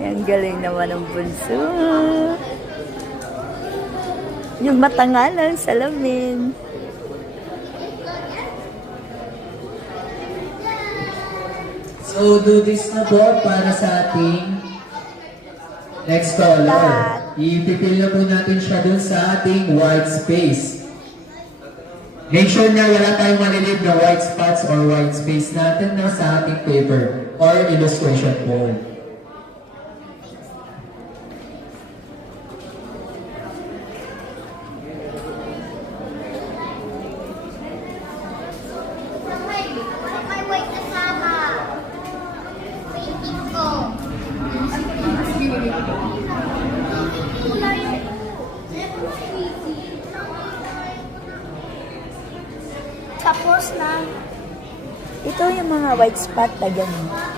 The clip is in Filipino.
Ang galing naman ng bunso. Yung mata nga lang, salamin. So, do this na po para sa ating next caller. Ipipil na po natin siya dun sa ating white space. Make sure na wala tayong malilip na white spots or white space natin na sa ating paper or illustration board. Tapos na. Ito yung mga white spot na ganun.